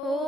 Oh.